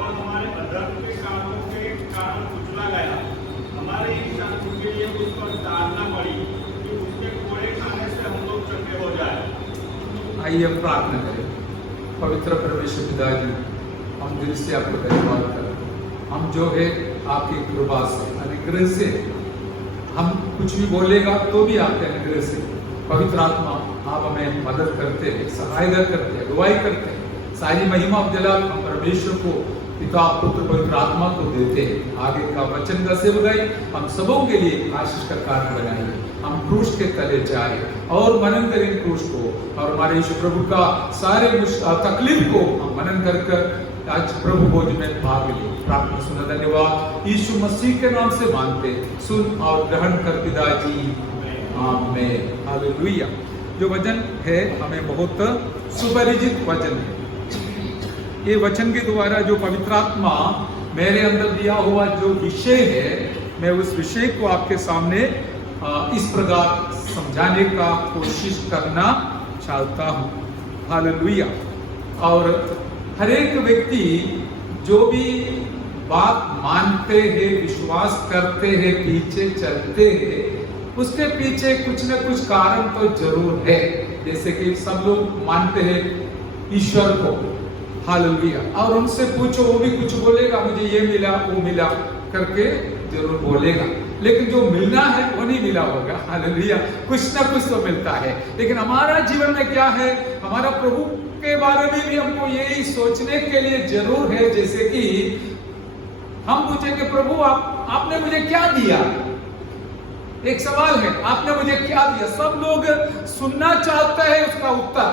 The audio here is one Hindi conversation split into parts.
और हमारे अधर्म के कामों के कारण कुचला गया। हमारे ही शत्रु के लिए उस पर ताड़ना पड़ी कि उसके कोड़े खाने से हम लोग चंगे हो जाए। आइए प्रार्थना करें। पवित्र परमेश्वर पिता जी, हम दिल से आपको धन्यवाद करें। हम जो है आपकी कृपा से, अनुग्रह से, हम कुछ भी बोलेगा तो भी आपके अनुग्रह से पवित्र आत्मा आप हमें मदद करते हैं, सहायता करते हैं, अगुवाई करते हैं। सारी महिमा और जलाल हम परमेश्वर को, पिता पुत्र पवित्र आत्मा को देते हैं। आगे का वचन का सेवकाई हम सबों के लिए आशीष का कारण बनाए। हम क्रूस के तले जाए और मनन करें क्रूस को, और हमारे यीशु प्रभु का सारे तकलीफ को हम मनन कर आज प्रभु भोज में भाग ले। प्रार्थना सुना धन्यवाद यीशु मसीह के नाम से मांगते, सुन और ग्रहण कर पिताजी, आमीन। हालेलुया। जो वचन है हमें बहुत सुपरिचित वचन है। ये वचन के द्वारा जो पवित्र आत्मा मेरे अंदर दिया हुआ जो विषय है, मैं उस विषय को आपके सामने इस प्रकार समझाने का कोशिश करना चाहता हूँ। हालेलुया। और हर एक व्यक्ति जो भी बात मानते हैं, विश्वास करते हैं, पीछे चलते हैं, उसके पीछे कुछ न कुछ कारण तो जरूर है। जैसे कि सब लोग मानते हैं ईश्वर को, हालेलुया, और उनसे पूछो वो भी कुछ बोलेगा, मुझे ये मिला वो मिला करके जरूर बोलेगा, लेकिन जो मिलना है वो नहीं मिला होगा। हालेलुया। कुछ ना कुछ तो मिलता है। लेकिन हमारा जीवन में क्या है, हमारा प्रभु के बारे में भी हमको यही सोचने के लिए जरूर है। जैसे कि हम पूछेंगे प्रभु आपने मुझे क्या दिया। एक सवाल है, आपने मुझे क्या दिया। सब लोग सुनना चाहते हैं उसका उत्तर,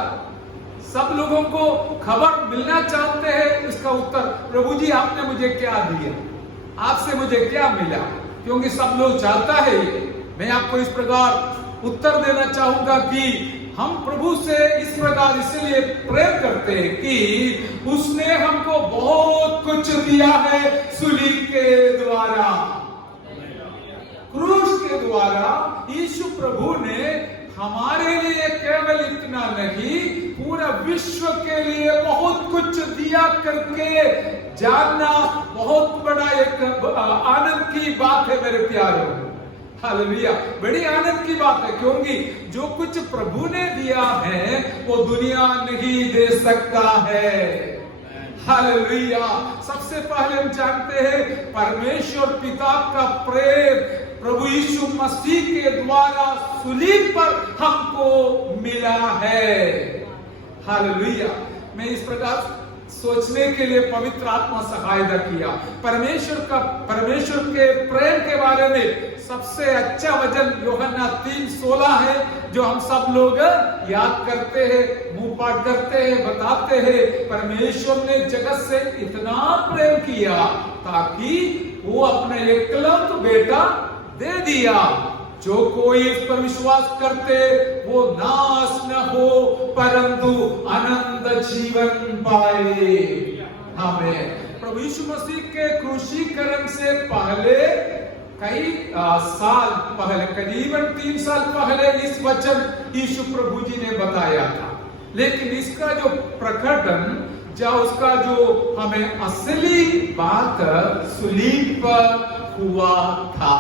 सब लोगों को खबर मिलना चाहते हैं उसका उत्तर। प्रभु जी आपने मुझे क्या दिया, आपसे मुझे क्या मिला, क्योंकि सब लोग चाहता है। मैं आपको इस प्रकार उत्तर देना चाहूंगा कि हम प्रभु से इस प्रकार इसलिए प्रेम करते हैं कि उसने हमको बहुत कुछ दिया है सूलीब के द्वारा, क्रूस के द्वारा। यीशु प्रभु ने हमारे लिए केवल इतना नहीं, पूरा विश्व के लिए बहुत कुछ दिया करके जानना बहुत बड़ा एक आनंद की बात है मेरे प्यारों। हालेलुया। बड़ी आनंद की बात है, क्योंकि जो कुछ प्रभु ने दिया है वो दुनिया नहीं दे सकता है। हालेलुया। सबसे पहले हम जानते हैं परमेश्वर पिता का प्रेम प्रभु यीशु मसीह के द्वारा सूलीब पर हमको मिला है। हालेलुया। मैं इस प्रकार सोचने के लिए पवित्र आत्मा सहायता किया। परमेश्वर के प्रेम के बारे में सबसे अच्छा वचन यूहन्ना 3:16 है, जो हम सब लोग याद करते हैं, मुंह पाठ करते हैं, बताते हैं। परमेश्वर ने जगत से इतना प्रेम किया ताकि वो अपने एकलौत बेटा दे दिया, जो कोई इस पर विश्वास करते वो नाश न हो परंतु अनंत जीवन पाए। हमें प्रभु यीशु मसीह के क्रूसीकरण से पहले कई साल पहले, करीबन 3 साल पहले इस वचन यीशु प्रभु जी ने बताया था। लेकिन इसका जो प्रकटन या उसका जो हमें असली बात सूलीब पर हुआ था।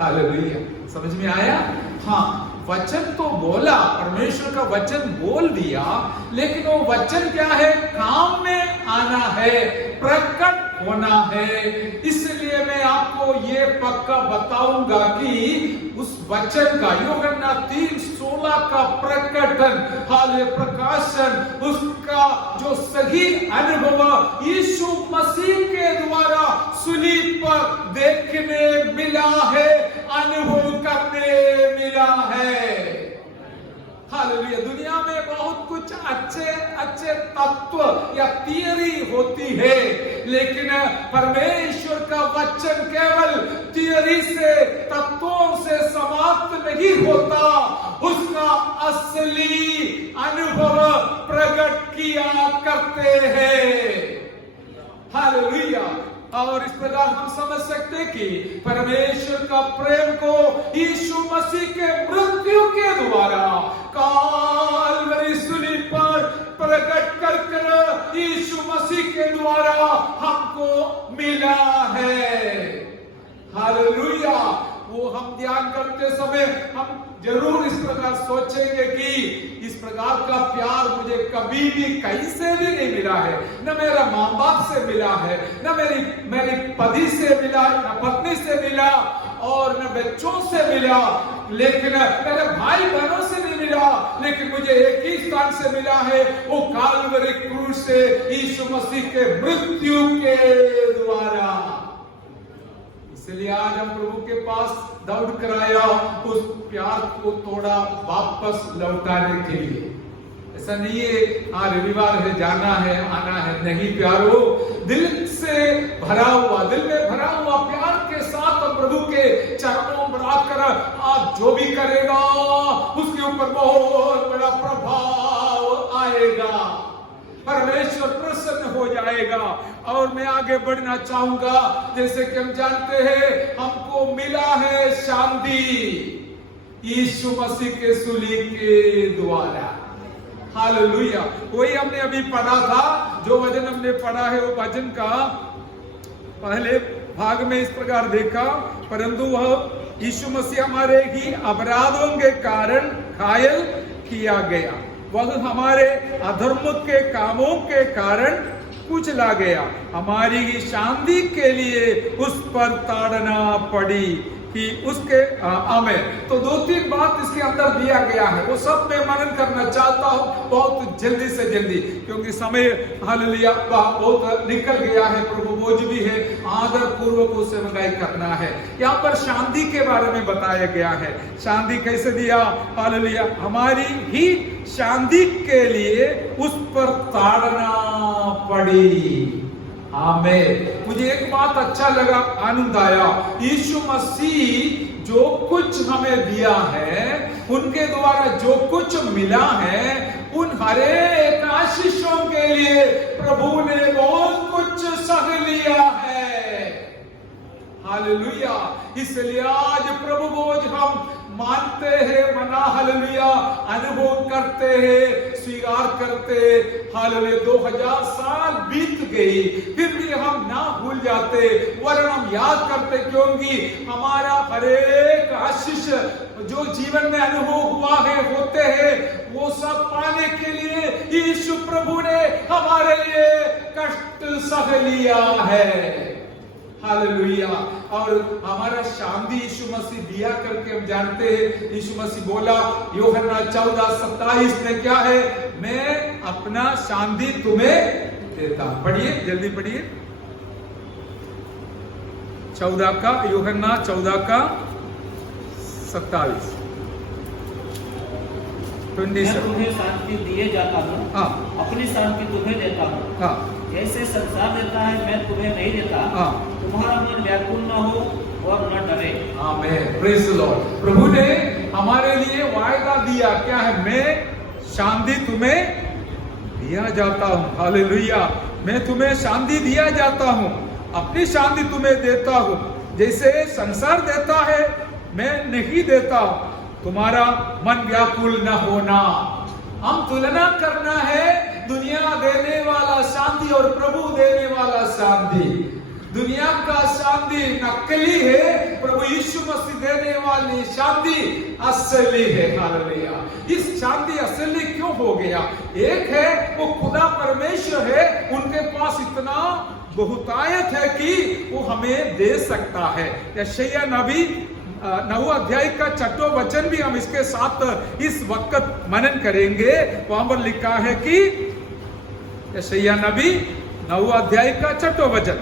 हालेलुया। समझ में आया? हाँ, वचन तो बोला, परमेश्वर का वचन बोल दिया, लेकिन वो वचन क्या है, काम में आना है, प्रकट होना है। इसलिए मैं आपको ये पक्का बताऊंगा कि उस वचन का यूहन्ना 3:16 का प्रकटन, हाले प्रकाशन, उसका जो सही अनुभव यीशु मसीह के द्वारा सूलीब पर देखने मिला है, अनुभव करने मिला है। हालेलुया। दुनिया में बहुत कुछ अच्छे तत्व या थियरी होती है, लेकिन परमेश्वर का वचन केवल थियरी से, तत्वों से समाप्त नहीं होता, उसका असली अनुभव प्रकट किया करते हैं। हालेलुया। और इस प्रकार हम समझ सकते हैं कि परमेश्वर का प्रेम को यीशु मसीह के मृत्यु के द्वारा काल्वरी सूलीब पर प्रकट कर यीशु मसीह के द्वारा हम मिला है। हालेलुया। वो हम ध्यान करते समय हम जरूर इस प्रकार सोचेंगे कि इस प्रकार का प्यार मुझे कभी भी कहीं से भी नहीं मिला है। न मेरा माँ बाप से मिला है, न मेरी पति से मिला, न पत्नी से मिला और न बच्चों से मिला, लेकिन मेरे भाई बहनों से नहीं मिला, लेकिन मुझे एक ही स्थान से मिला है, वो काल्वरी क्रूस से यीशु मसीह के मृत्यु के द्वारा। इसलिए आज हम प्रभु के पास दौड़ कर आया उस प्यार को थोड़ा वापस लौटाने के लिए। ऐसा नहीं है हाँ रविवार है जाना है आना है, नहीं प्यारो, दिल से भरा हुआ, दिल में भरा हुआ प्यार के साथ प्रभु के चरणों में आकर आप जो भी करेगा उसके ऊपर बहुत बड़ा प्रभाव आएगा, परमेश्वर प्रसन्न हो जाएगा। और मैं आगे बढ़ना चाहूंगा, जैसे कि हम जानते हैं हमको मिला है शांति यीशु मसीह के सूली के द्वारा। हालेलुया। वही हमने अभी पढ़ा था, जो वचन हमने पढ़ा है वो वचन का पहले भाग में इस प्रकार देखा, परंतु वह यीशु मसीह हमारे ही अपराधों के कारण घायल किया गया, वह हमारे अधर्म के कामों के कारण कुचला गया, हमारी ही शांति के लिए उस पर ताड़ना पड़ी कि उसके आमेन। तो दो तीन बात इसके अंदर दिया गया है, वो सब मैं मनन करना चाहता हूं बहुत जल्दी से जल्दी, क्योंकि समय हालेलुया बहुत निकल गया है, प्रभु बोझ भी है, आदर पूर्वक उसे मंगाई करना है। यहाँ पर शांति के बारे में बताया गया है। शांति कैसे दिया? हालेलुया, हमारी ही शांति के लिए उस पर ताड़ना पड़ी। आमीन। मुझे एक बात अच्छा लगा, आनंद आया, यीशु मसीह जो कुछ हमें दिया है, उनके द्वारा जो कुछ मिला है, उन हरेक आशीषों के लिए प्रभु ने बहुत कुछ सह लिया है। हालेलुया। इसलिए आज प्रभु बोझ हम मानते हैं, मना हालेलुया अनुभव करते हैं, स्वीकार करते। हालेलुया 2000 साल बीत गई फिर भी हम ना भूल जाते, वरन हम याद करते, क्योंकि हमारा हरेक आशीष जो जीवन में अनुभव हुआ है, होते हैं, वो सब पाने के लिए यीशु प्रभु ने हमारे लिए कष्ट सह लिया है। हालेलुया। और हमारा शांति यीशु मसीह दिया करके हम जानते हैं, यीशु मसीह बोला यूहन्ना 14:27 में क्या है? मैं अपना शांति तुम्हें देता। पढ़िए, जल्दी पढ़िए, 14 का यूहन्ना 14:27 मैं तुम्हें शांति दिए जाता हूँ, हाँ, अपनी शांति तुम्हें देता हूँ, हाँ, जैसे संसार देता है मैं तुम्हें नहीं देता। हाँ। तुम्हारा मन व्याकुल न हो और न डरे। आमीन। Praise the Lord. प्रभु ने हमारे लिए वायदा दिया, क्या है? मैं शांति तुम्हें दिया जाता हूँ। हालेलुया। मैं तुम्हें शांति दिया जाता हूँ, अपनी शांति तुम्हें देता हूँ, जैसे संसार देता है मैं नहीं देता। तुम्हारा मन व्याकुल न होना। हम तुलना करना है दुनिया देने वाला शांति और प्रभु देने वाला शांति। दुनिया का शांति नकली है, प्रभु यीशु मसीह देने वाली शांति असली है। हालेलुया। इस शांति असली क्यों हो गया? एक है वो खुदा परमेश्वर है, उनके पास इतना बहुतायत है कि वो हमें दे सकता है। यशायाह नबी 9 अध्याय का 6वां वचन भी हम इसके साथ इस वक्त मनन करेंगे। वहां पर लिखा है कि यशायाह नबी 9 अध्याय का 6वां वचन,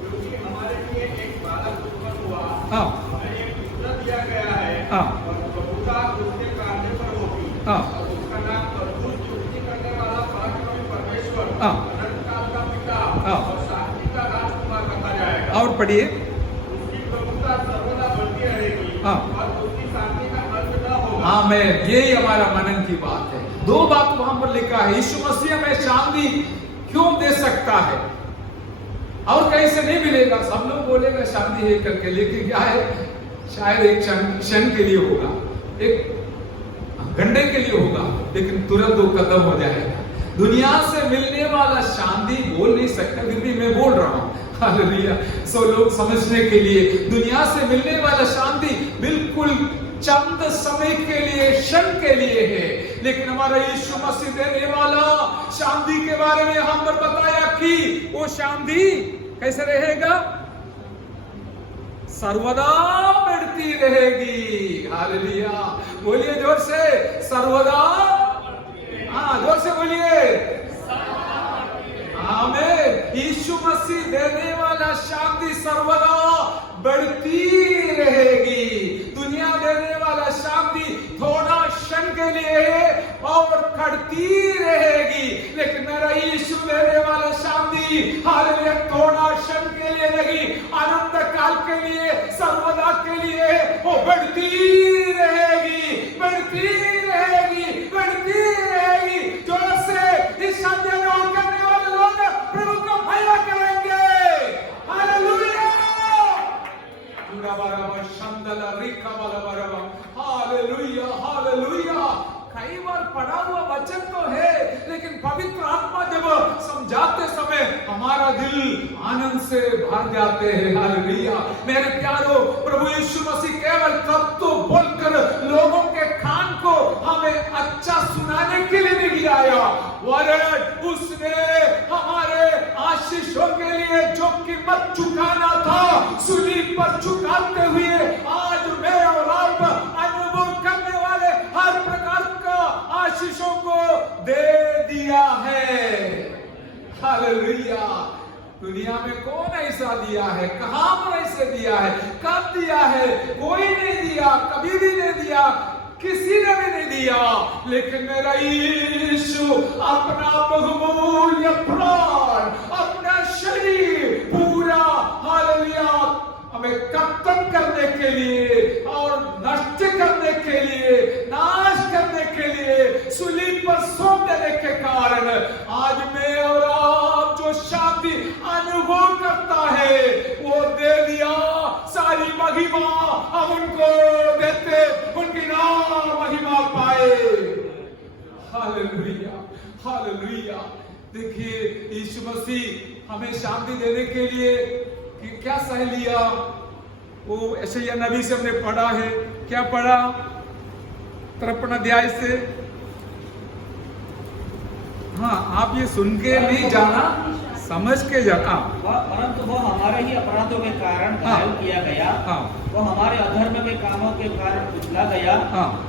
क्योंकि हमारे लिए एक बालक उत्पन्न हुआ, हाँ, हमें एक पुत्र दिया गया है, हाँ, और प्रभुता उसके कांधे पर होगी, हाँ, और उसका नाम अद्भुत स्तुति करने वाला पराक्रमी परमेश्वर, हाँ, अनंत काल का पिता, हाँ, और शांति का राजकुमार कहा जाएगा। और पढ़िए, उसकी प्रभुता सर्वदा बढ़ती रहेगी, हाँ, और उसकी शांति का अंत न होगा। आमीन। यही हमारा मनन की बात है। दो बात वहां पर लिखा है, यीशु मसीह में शांति क्यों दे सकता है और कहीं से नहीं मिलेगा। सब लोग बोलेगा शांति है करके, लेकिन क्या है? शायद एक क्षण के लिए होगा, एक घंटे के लिए होगा, लेकिन तुरंत वो खत्म हो जाएगा। दुनिया से मिलने वाला शांति बोल नहीं सकता, फिर भी मैं बोल रहा हूं। हालेलुया। सो लोग समझने के लिए दुनिया से मिलने वाला शांति बिल्कुल चंद समय के लिए, क्षण के लिए है, लेकिन हमारा यीशु मसीह देने वाला शांति के बारे में हम पर बताया कि वो शांति कैसे रहेगा, सर्वदा बढ़ती रहेगी। हालेलुया, बोलिए जोर से, सर्वदा। हाँ, जोर से बोलिए, आमीन। यीशु मसीह देने वाला शांति सर्वदा बढ़ती रहेगी। दुनिया देने वाला शांति थोड़ा क्षण के लिए है और घटती रहेगी, लेकिन मेरा यीशु देने वाला शांति हालेलुया थोड़ा क्षण के लिए नहीं, अनंत काल के लिए, सर्वदा के लिए वो बढ़ती रहेगी, बढ़ती रहेगी, बढ़ती रहेगी। जोर से इस संदेश को करने वाले लोग प्रभु को भला करेंगे। Hallelujah, hallelujah, hallelujah. कई बार पढ़ा हुआ वचन तो है, लेकिन पवित्र आत्मा जब समझाते समय हमारा दिल आनंद से भर जाते हैं। हालेलुया, मेरे प्यारो, प्रभु यीशु मसीह केवल तब तो बोलकर लोगों के कान को हमें अच्छा सुनाने के लिए नहीं आया, वरन उसने हमारे आशीषों के लिए जो कीमत चुकाना था, सूलीब पर चुकाते हुए आज मैं और आप अनुभव करने वाले हर प्रकार का आशीषों को दे दिया है। हालेलुया, दुनिया में कौन ऐसा दिया है, कहां पर ऐसे दिया है, कब दिया है? कोई नहीं दिया, कभी भी नहीं दिया, किसी ने भी नहीं दिया, लेकिन मेरा यीशु अपना बहुमूल्य प्राण, अपना शरीर पूरा हालेलुया हमें कर्तन करने के लिए और नष्ट करने के लिए, नाश करने के लिए सूलीब पर सौंप देने के कारण आज मैं और आप जो शांति अनुभव करता है वो दे दिया। सारी महिमा हम उनको देते, उनकी नाम महिमा पाए। Hallelujah, hallelujah. देखिए, यीशु मसीह हमें शांति देने के लिए कि क्या सह लिया, वो यशायाह नबी से हमने पढ़ा है। क्या पढ़ा? 53 अध्याय से। हाँ, आप ये सुन के नहीं जाना, समझ के जाना। परंतु वो हमारे ही अपराधों के कारण घायल किया गया, वो हमारे अधर्म के कामों के कारण कुचला गया,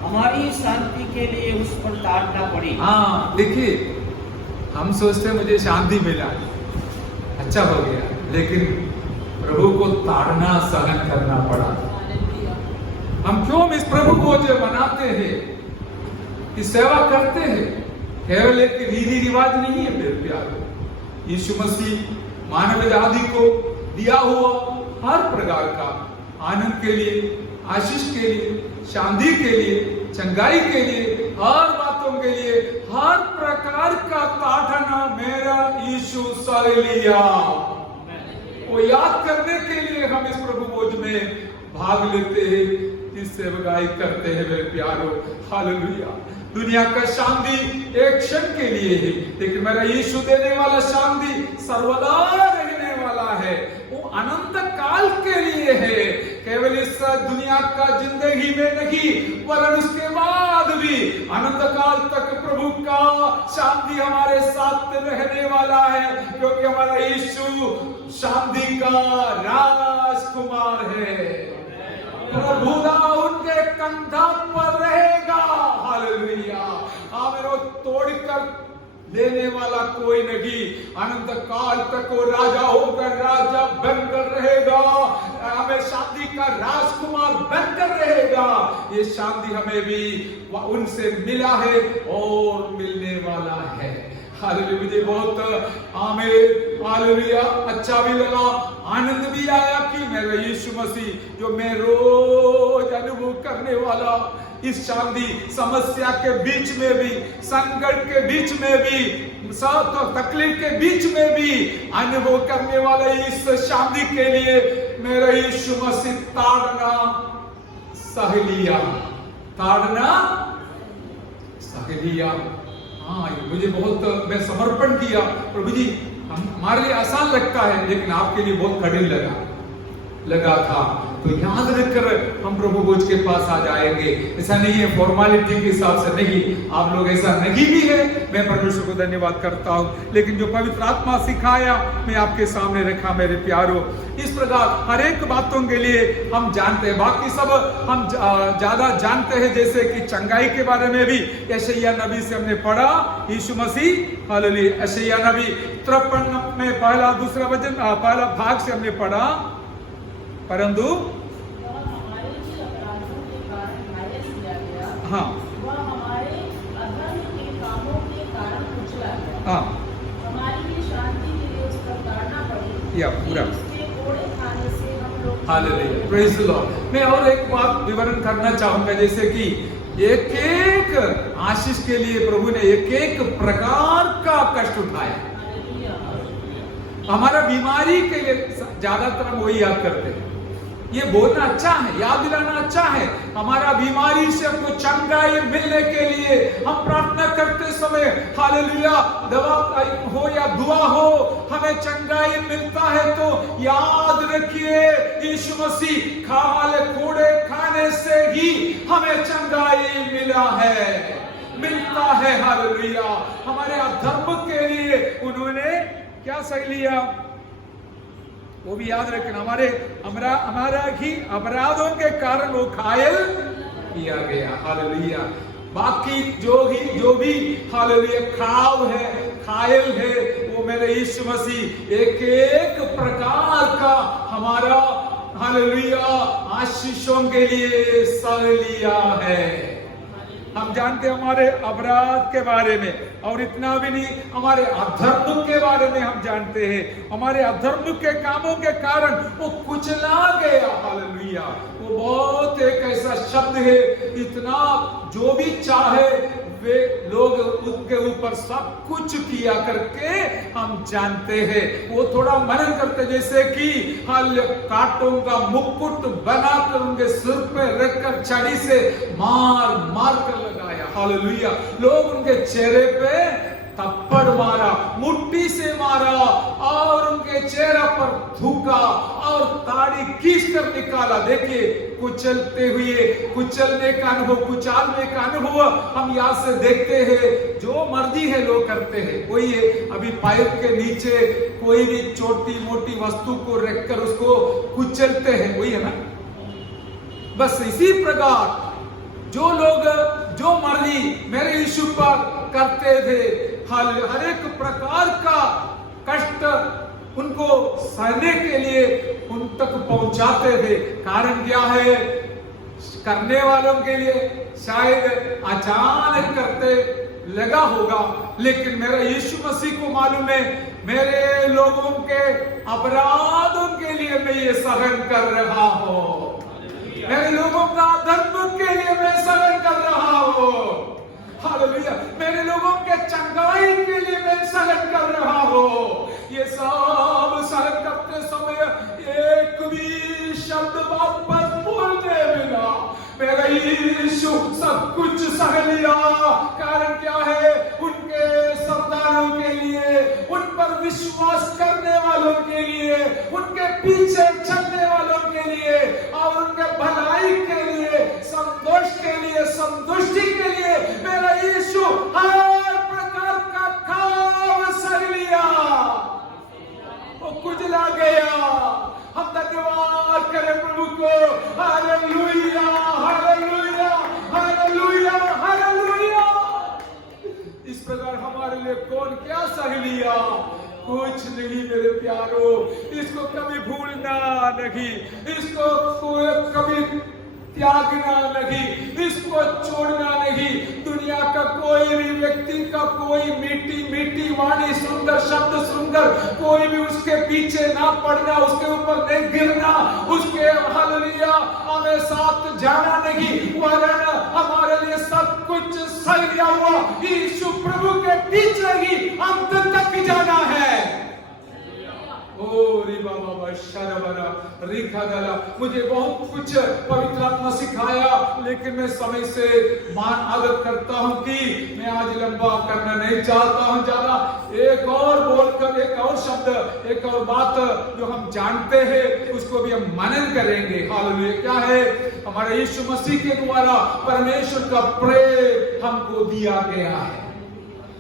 हमारी शांति के लिए उस पर ताड़ना पड़ी। हाँ, देखिए, हम सोचते मुझे शांति मिला, अच्छा हो गया, लेकिन प्रभु को ताड़ना सहन करना पड़ा। हम क्यों इस प्रभु को जो मनाते हैं, इस सेवा करते हैं, केवल एक रीति रिवाज नहीं है मेरे प्यारे। यीशु मसीह मानव जाति को दिया हुआ हर प्रकार का आनंद के लिए, आशीष के लिए, शांति के लिए, चंगाई के लिए, हर बातों के लिए, हर प्रकार का ताड़ना मेरा यीशु सह लिया। वो याद करने के लिए हम इस प्रभु भोज में भाग लेते हैं, इस सेवकाई करते हैं मेरे प्यारो। हालेलुया। दुनिया का शांति एक क्षण के लिए है, लेकिन मेरा यीशु देने वाला शांति सर्वदा रहने वाला है, वो अनंत काल के लिए है। केवल इस दुनिया का जिंदगी में नहीं, वरन उसके बाद भी अनंत काल तक प्रभु का शांति हमारे साथ रहने वाला है, क्योंकि हमारा यीशु शांति का राजकुमार है। प्रभु उनके कंधा पर रहेगा। हालेलुया। आमीन। वो तोड़कर देने वाला कोई नहीं, अनंत काल तक वो राजा होकर राजा बनकर रहेगा, हमें शांति का राजकुमार बनकर रहेगा। ये शांति हमें भी उनसे मिला है और मिलने वाला है। हालेलुया। मुझे बहुत आमीन, हालेलुया, अच्छा भी लगा, आनंद भी आया कि मेरा यीशु मसीह जो मैं रोज अनुभव करने वाला इस शांति, समस्या के बीच में भी, संकट के बीच में भी, सब तकलीफ के बीच में भी अनुभव करने वाला इस शांति के लिए मेरा यीशु मसीह ताड़ना सह लिया, ताड़ना सह लिया। हाँ, मुझे बहुत, मैं समर्पण किया, प्रभु जी हमारे लिए आसान लगता है, लेकिन आपके लिए बहुत कठिन लगा था। तो याद रखकर हम प्रभु भोज के पास आ जाएंगे। ऐसा नहीं है फॉर्मेलिटी के हिसाब से, नहीं, आप लोग ऐसा नहीं भी है, मैं परमेश्वर को धन्यवाद करता हूँ। लेकिन जो पवित्र आत्मा सिखाया मैं आपके सामने रखा मेरे प्यारों। इस प्रकार हर एक बातों के लिए हम जानते हैं, बाकी सब हम ज्यादा जानते हैं, जैसे कि चंगाई के बारे में भी यशायाह नबी से हमने पढ़ा, यीशु मसीह हालेलुया, यशायाह नबी 53 में पहला दूसरा वचन पहला भाग से हमने पढ़ा, परंतु हाँ हमारे अधर्म के कामों के कारण कुचला गया, हाँ हमारी शांति के लिए उस पर ताड़ना पड़ी, या पूरा उसके कोड़े खाने से हम लोग हालेलुया, प्रेज द लॉर्ड। मैं और एक बात विवरण करना चाहूंगा, जैसे कि एक एक आशीष के लिए प्रभु ने एक एक प्रकार का कष्ट उठाया। हमारा बीमारी के लिए ज्यादातर हम वही याद करते हैं, ये बोलना अच्छा है, याद दिलाना अच्छा है। हमारा बीमारी से हमको चंगाई मिलने के लिए हम प्रार्थना करते समय हालेलुया, दवा हो या दुआ हो, हमें चंगाई मिलता है तो याद रखिए यीशु मसीह कोड़े खाने से ही हमें चंगाई मिलता है हालेलुया। हमारे अधर्म के लिए उन्होंने क्या सह लिया, वो भी याद रखना, हमारा ही अपराधों के कारण वो घायल किया गया हालेलुया। बाकी जो भी हालेलुया घायल है वो मेरे यीशु मसीह एक एक प्रकार का हमारा हालेलुया आशीषों के लिए सह लिया है। हम जानते हैं हमारे अपराध के बारे में, और इतना भी नहीं, हमारे अधर्म के बारे में हम जानते हैं। हमारे अधर्म के कामों के कारण वो कुचला गया हालेलुया। वो बहुत एक ऐसा शब्द है, इतना जो भी चाहे वे लोग उनके ऊपर सब कुछ किया करके हम जानते हैं। वो थोड़ा मनन करते, जैसे कि कांटों का मुकुट बनाकर उनके सिर पे रखकर छड़ी से मार कर लगाया हालेलुया। लोग उनके चेहरे पे थप्पड़ मारा, मुट्ठी से मारा, और उनके चेहरे पर थूका और दाढ़ी खींच कर निकाला। देखिए कुचलते हुए, कुचलने का अनुभव, कुचालने का अनुभव हम यहाँ से देखते हैं। जो मर्जी है लोग करते हैं, वही है। अभी पाइप के नीचे कोई भी छोटी मोटी वस्तु को रखकर उसको कुचलते हैं, वही है ना। बस इसी प्रकार जो लोग जो मर्जी मेरे यीशु पर करते थे, हर एक प्रकार का कष्ट उनको सहने के लिए उन तक पहुंचाते थे। कारण क्या है, करने वालों के लिए शायद अचानक करते लगा होगा, लेकिन मेरा यीशु मसीह को मालूम है मेरे लोगों के अपराधों के लिए मैं ये सहन कर रहा हूं, मेरे लोगों का धर्म के लिए मैं सहन कर रहा हूं हालेलुया। मेरे लोगों के चंगाई के लिए मैं सहन कर रहा हूं। ये सब सहन करते समय एक भी शब्द वापस बोलने बिना मेरा यीशु सब कुछ सह लिया। कारण क्या है, उनके सरदारों के लिए, उन पर विश्वास करने वालों के लिए, उनके पीछे चलने वालों के लिए, और उनके भलाई के लिए, संतोष के लिए, संतुष्टि के लिए मेरा यीशु हर प्रकार का काम सह लिया। वो कुचला गया। हम धन्यवाद करें प्रभु को। Hallelujah, hallelujah, hallelujah, hallelujah. इस प्रकार हमारे लिए कौन क्या सह लिया, कुछ नहीं मेरे प्यारो। इसको कभी भूलना नहीं, इसको कभी त्यागना नहीं, इसको छोड़ना नहीं। दुनिया का कोई भी व्यक्ति का कोई मीठी वाणी, सुंदर शब्द सुनकर कोई भी उसके पीछे ना पड़ना, उसके ऊपर नहीं गिरना, उसके हालेलुया हमें साथ जाना नहीं, वरन हमारे लिए सब कुछ सह लिया हुआ यीशु प्रभु के पीछे ही अंत तक जाना है। ओ रे बाबा शरबरा रिखा गला, मुझे बहुत कुछ पवित्र आत्मा सिखाया, लेकिन मैं समय से मान आदर करता हूं कि मैं आज लंबा करना नहीं चाहता हूं ज्यादा। एक और बोलकर एक और शब्द, एक और बात जो हम जानते हैं उसको भी हम मनन करेंगे। हालेलुया। क्या है? हमारे यीशु मसीह के द्वारा परमेश्वर का प्रेम हमको दिया गया है।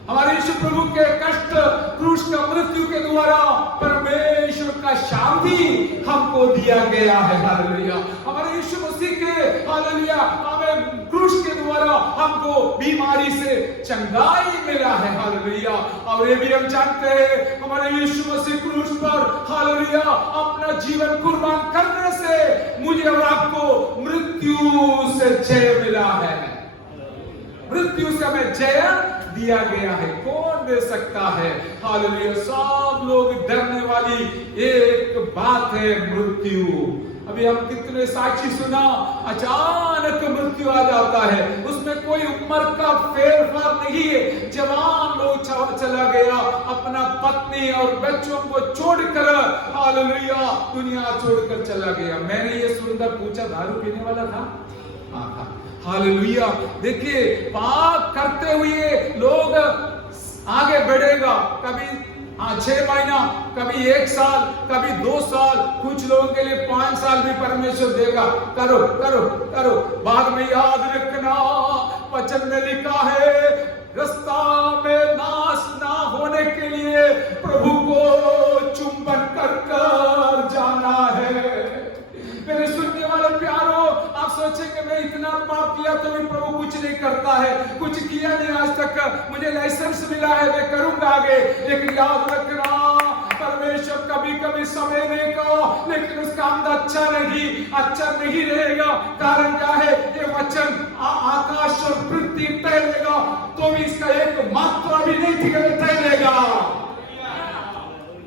हमारे यीशु प्रभु के कष्ट, क्रूस का मृत्यु के द्वारा परमेश्वर का शांति हमको दिया गया है। हालेलुया। हमारे यीशु मसीह के हालेलुया हमें क्रूस के द्वारा हमको बीमारी से चंगाई मिला है। हालेलुया। और ये भी हम जानते हैं हमारे यीशु मसीह क्रूस पर हालेलुया अपना जीवन कुर्बान करने से मुझे और आपको मृत्यु से जय मिला है। मृत्यु से हमें जय दिया गया है। कौन दे सकता है? हालेलुया। सब लोग डरने वाली एक बात है मृत्यु। अभी हम कितने साक्षी सुना, अचानक मृत्यु आ जाता है, उसमें कोई उम्र का फेरफार नहीं है। जवान लोग चला गया अपना पत्नी और बच्चों को छोड़कर, हालेलुया दुनिया छोड़कर चला गया। मैंने ये सुनकर पूछा, दारू पीने वाला था? हाँ था। हालेलुया। देखिए, पाप करते हुए लोग आगे बढ़ेगा, कभी 6 महीना, कभी 1 साल, कभी 2 साल, कुछ लोगों के लिए 5 साल भी परमेश्वर देगा। करो करो करो। बाद में याद रखना, वचन में लिखा है रास्ता में नाश ना होने के लिए प्रभु को चुंबन कर कर जाना है। मेरे सुनने वाले प्यारो, आप सोचेंगे मैं इतना पाप किया तो भी प्रभु कुछ नहीं करता है, कुछ किया नहीं आज तक, मुझे लाइसेंस मिला है, मैं करूंगा आगे। लेकिन याद रखना, परमेश्वर कभी कभी समय देगा, लेकिन उसका अंत अच्छा नहीं रहेगा। कारण क्या है? ये वचन आकाश और पृथ्वी टहलेगा तो भी इसका एक मात्रा भी नहीं टहलेगा।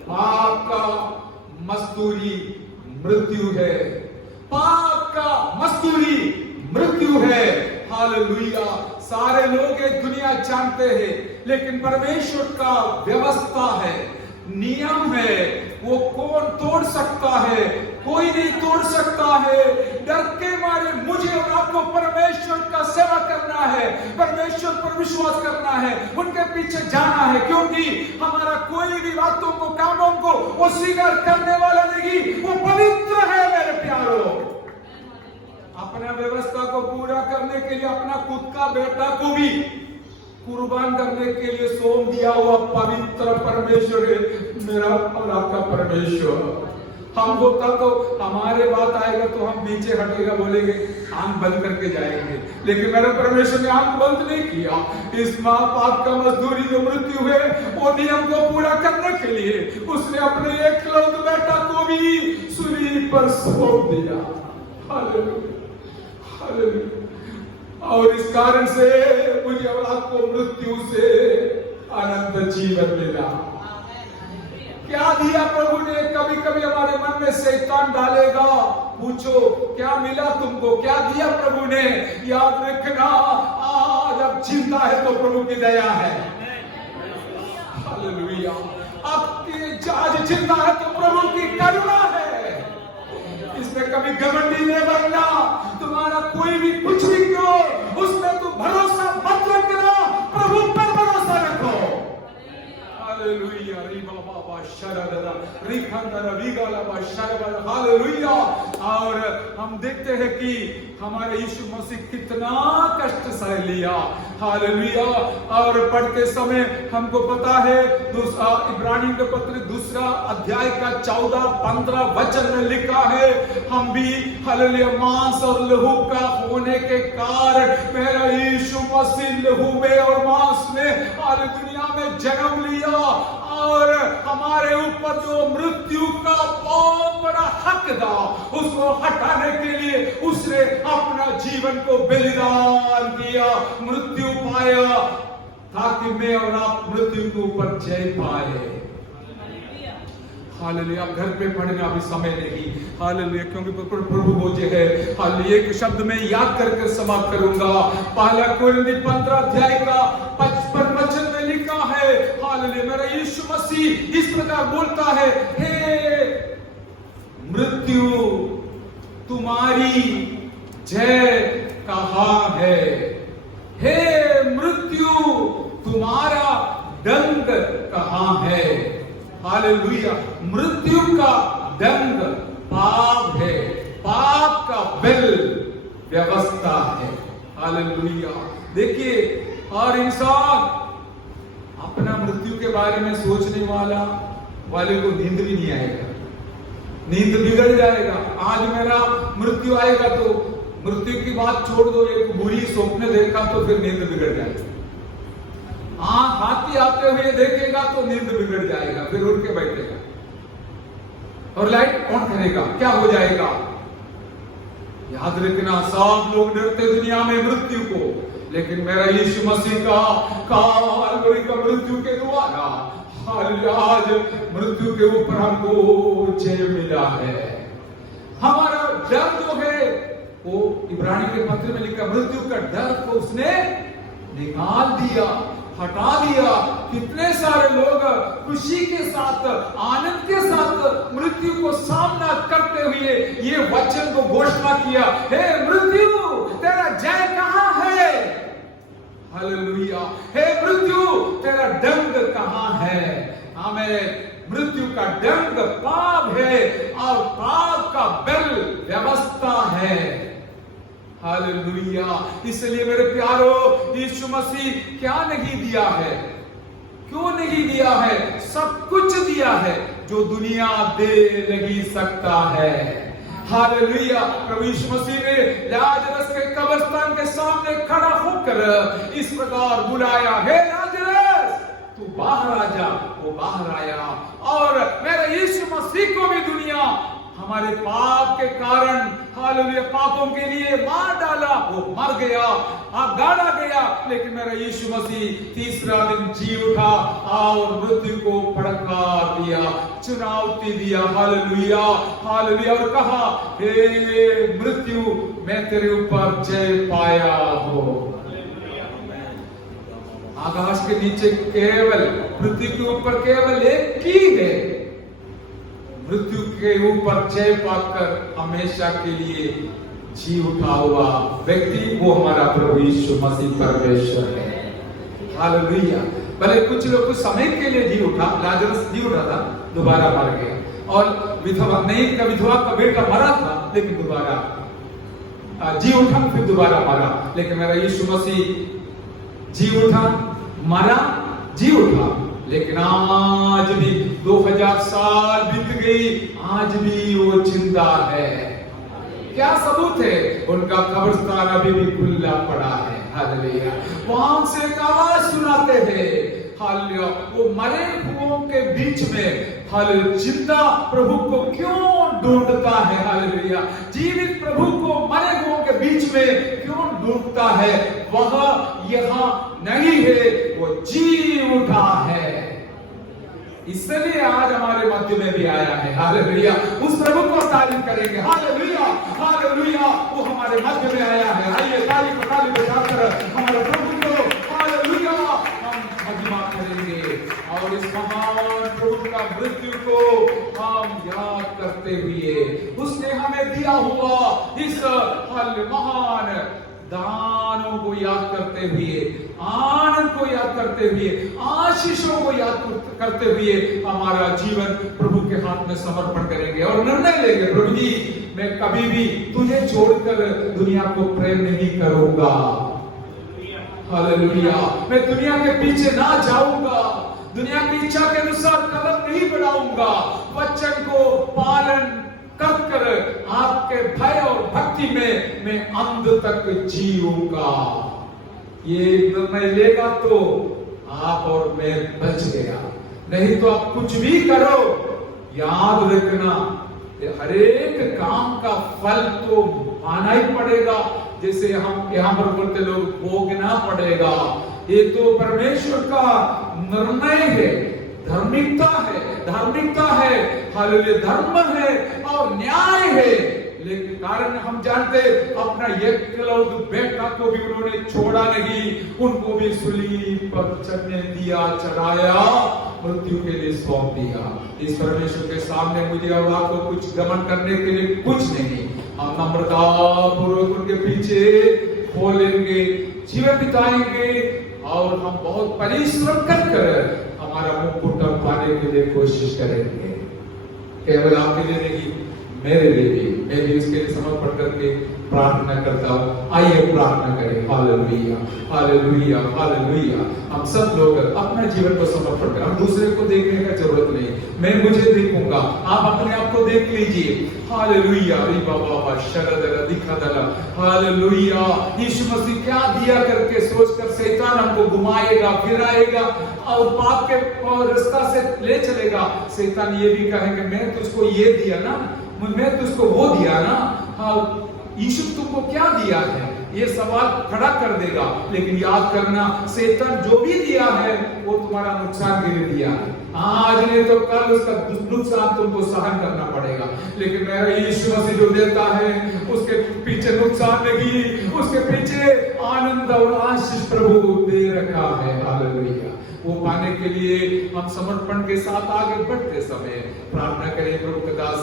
पाप का मजदूरी मृत्यु है। पाप का मजदूरी मृत्यु है। हालेलुया। सारे लोग ये दुनिया जानते हैं, लेकिन परमेश्वर का व्यवस्था है, नियम है, वो कौन तोड़ सकता है? कोई नहीं तोड़ सकता है। डर के मारे मुझे और आपको परमेश्वर का सेवा करना है, परमेश्वर पर विश्वास करना है, उनके पीछे जाना है, क्योंकि हमारा कोई भी बातों को, कामों को वो स्वीकार करने वाला नहीं, वो पवित्र है। मेरे प्यारो, अपना व्यवस्था को पूरा करने के लिए अपना खुद का बेटा को भी कुर्बान करने के लिए सौंप दिया हुआ पवित्र परमेश्वर है मेरा और आपका परमेश्वर। हम होता तो हमारे बात आएगा तो हम पीछे हटेगा, बोलेंगे आंख बंद करके जाएंगे, लेकिन मेरे परमेश्वर ने आंख बंद नहीं किया। इस महापाप का मजदूरी जो मृत्यु है, वो नियम को पूरा करने के लिए उसने अपने एकलौते बेटा को भी सूली पर सौंप दिया। Hallelujah, hallelujah. और इस कारण से मुझे और आपको मृत्यु से अनंत जीवन मिला। क्या दिया प्रभु ने? कभी कभी हमारे मन में शैतान डालेगा, पूछो क्या मिला तुमको, क्या दिया प्रभु ने? याद रखना, आज अब जिंदा है तो प्रभु की दया है। हालेलुया। आपकी आज जिंदा है तो प्रभु की करुणा है। इसमें कभी घमंडी नहीं बनना। तुम्हारा कोई भी कुछ भी क्यों, उसमें तुम भरोसा मत रखना, प्रभु पर भरोसा रखो। हालेलुया। हालेलुया। और हम देखते हैं कि हमारे यीशु मसीह कितना कष्ट सह लिया। हालेलुया। और पढ़ते समय हमको पता है, इब्रानियों के पत्र 2 अध्याय का 14-15 वचन में लिखा है, हम भी हालेलुया मांस और लहू का होने के कारण मेरा यीशु मसीह लहू में और मांस में हर दुनिया में जन्म लिया, और हमारे ऊपर जो मृत्यु का बहुत बड़ा हक था उसको हटाने के लिए उसने अपना जीवन को बलिदान किया, मृत्यु पाया, ताकि मैं और आप मृत्यु के ऊपर जय पाए। हालेलुया। घर पे पढ़ना अभी समय नहीं। हालेलुया। क्योंकि प्रभु बोझे है। हालेलुया। एक शब्द में याद करके समाप्त करूंगा। पहला कोरिन्थी 15 अध्याय का 55 वचन में लिखा है, हालेलुया, मेरा यीशु मसीह इस प्रकार बोलता है, हे मृत्यु तुम्हारी जय कहाँ है? हे मृत्यु तुम्हारा दंड कहाँ है? हालेलुया। मृत्यु का दंड पाप है, पाप का बिल व्यवस्था है। हालेलुया। देखिए, और इंसान अपना मृत्यु के बारे में सोचने वाले को नींद भी नहीं आएगा, नींद बिगड़ जाएगा। आज मेरा मृत्यु आएगा तो मृत्यु की बात छोड़ दो, एक बुरी स्वप्न देखा तो फिर नींद बिगड़ जाएगी। हाथी आते हुए देखेगा तो नींद बिगड़ जाएगा, फिर उठ के बैठेगा और लाइट ऑन करेगा, क्या हो जाएगा? याद रखना, सब लोग डरते दुनिया में मृत्यु को, लेकिन मेरा यीशु मसीह का कालवरी का मृत्यु के द्वारा आज मृत्यु के ऊपर हमको जय मिला है। हमारा डर जो है वो इब्रानी के पत्र में लिखा, मृत्यु का डर को उसने निकाल दिया, हटा दिया। कितने सारे लोग खुशी के साथ, आनंद के साथ मृत्यु को सामना करते हुए ये वचन को घोषणा किया, हे मृत्यु तेरा जय कहाँ है? हालेलुया। हे मृत्यु तेरा दंड कहाँ है? हमें मृत्यु का दंड पाप है और पाप का बल व्यवस्था है। हालेलुया। इसलिए मेरे प्यारो, यीशु मसीह क्या नहीं दिया है? क्यों नहीं दिया है? सब कुछ दिया है जो दुनिया दे नहीं सकता है। हालेलुया। प्रभु यीशु मसीह ने लाजरस के कब्रिस्तान के सामने खड़ा होकर इस प्रकार बुलाया, हे लाजरस तू बाहर आ जा। वो बाहर आया और मेरे यीशु मसीह को भी दुनिया हमारे पाप के कारण, हालेलुया, पापों के लिए मार डाला। वो मर गया, गाड़ा गया, लेकिन मेरा यीशु मसीह तीसरा दिन जी उठा और मृत्यु को फटकार दिया, चुनौती दिया। Hallelujah, hallelujah. और कहा, हे मृत्यु मैं तेरे ऊपर जय पाया हो। आकाश के नीचे केवल, पृथ्वी के ऊपर केवल एक ही है मृत्यु के ऊपर जय पाकर हमेशा के लिए जी उठा हुआ व्यक्ति, वो हमारा प्रभु यीशु मसीह परमेश्वर है। हालेलुया। भले कुछ लोग कुछ समय के लिए जी उठा, लाजरस जी उठा था, दोबारा मर गया। और विधवा नहीं, विधवा का बेटा मरा था लेकिन दोबारा जी उठा, फिर दोबारा मरा। लेकिन मेरा यीशु मसीह जी उठा, मरा, जी उठा, लेकिन आज भी 2000 साल बीत गई, आज भी वो जिंदा है। क्या सबूत है? उनका कब्रिस्तान अभी भी खुला पड़ा है। हालेलुया। वहां से एक आवाज सुनाते थे, हालेलुया। वो मरे हुओं के बीच में हालेलुया जिंदा प्रभु को क्यों ढूंढता है? हालेलुया। जीवित प्रभु को मरे हुओं के बीच में क्यों ढूंढता है? वह यहाँ नहीं है, वो जी उठा है। इसलिए आज हमारे मध्य में भी आया है। हालेलुया। उस प्रभु को तारीफ करेंगे। Hallelujah, hallelujah. वो हमारे मध्य में आया है। आइए ताली बजाकर हमारे प्रभु को हालेलुया हम महिमा करेंगे और इस महान प्रभु का मृत्यु को हम याद करते हुए, उसने हमें दिया हुआ इस महान दानों को याद करते हुए, आनंद को याद करते हुए, आशीषों को याद करते हुए हमारा जीवन प्रभु के हाथ में समर्पण करेंगे और निर्णय लेंगे, प्रभु जी मैं कभी भी तुझे छोड़कर दुनिया को प्रेम नहीं करूंगा। हालेलुया। मैं दुनिया के पीछे ना जाऊंगा, दुनिया की इच्छा के अनुसार कदम नहीं बढ़ाऊंगा। वचन को पालन कर आपके भय और भक्ति में मैं अंत तक जीऊंगा। ये निर्णय लेगा तो आप और मैं बच गया, नहीं तो आप कुछ भी करो, याद रखना हर एक काम का फल तो आना ही पड़ेगा। जैसे हम यहाँ पर बोलते लोग भोगना पड़ेगा। ये तो परमेश्वर का निर्णय है, धार्मिकता है, धार्मिकता है, हालेलुया, धर्म है और न्याय है। लेकिन कारण हम जानते अपना एकलौत बेटा को भी उन्होंने छोड़ा नहीं, उनको भी सूली पर चढ़ने दिया, चढ़ाया मृत्यु के लिए सौंप दिया। इस परमेश्वर के सामने मुझे और आपको कुछ गमन करने के लिए कुछ नहीं, हम नम्रता पूर्वक उनके पीछे बोलेंगे, जीवन बिताएंगे और हम बहुत परिश्रम कर हमारा मुकुट पाने के लिए कोशिश करेंगे। केवल आपके लिए नहीं, मेरे लिए भी, मैं भी उसके लिए समर्पण करके प्रार्थना करता हूँ। आइए प्रार्थना करें। Hallelujah, hallelujah, hallelujah. हम सब लोग अपना जीवन को समर्पण करें। हम दूसरे को देखने का जरूरत नहीं, मैं मुझे देखूंगा, आप अपने आप को देख लीजिए। हालेलुया, री बाबा शरदला दिखादला। हालेलुया, यीशु मसीह क्या दिया करके सोचकर शैतान हमको घुमाएगा, फिराएगा और पाप के रास्ता से ले चलेगा। शैतान ये भी कहेगा मैं तुझको ये दिया ना, मैं तुझको वो दिया ना, हाँ यीशु तुमको क्या दिया है, ये सवाल खड़ा कर देगा। लेकिन याद करना, शैतान जो भी दिया है वो तुम्हारा नुकसान के लिए दिया है। आज नहीं तो कल उसका नुकसान तुमको सहन करना पड़ेगा। लेकिन मेरा यीशु मसीह जो देता है उसके पीछे नुकसान नहीं, उसके पीछे आनंद और आशीष प्रभु दे रखा है। हालेलुया। वो पाने के लिए हम समर्पण के साथ आगे बढ़ते समय प्रार्थना करें। प्रभु का दास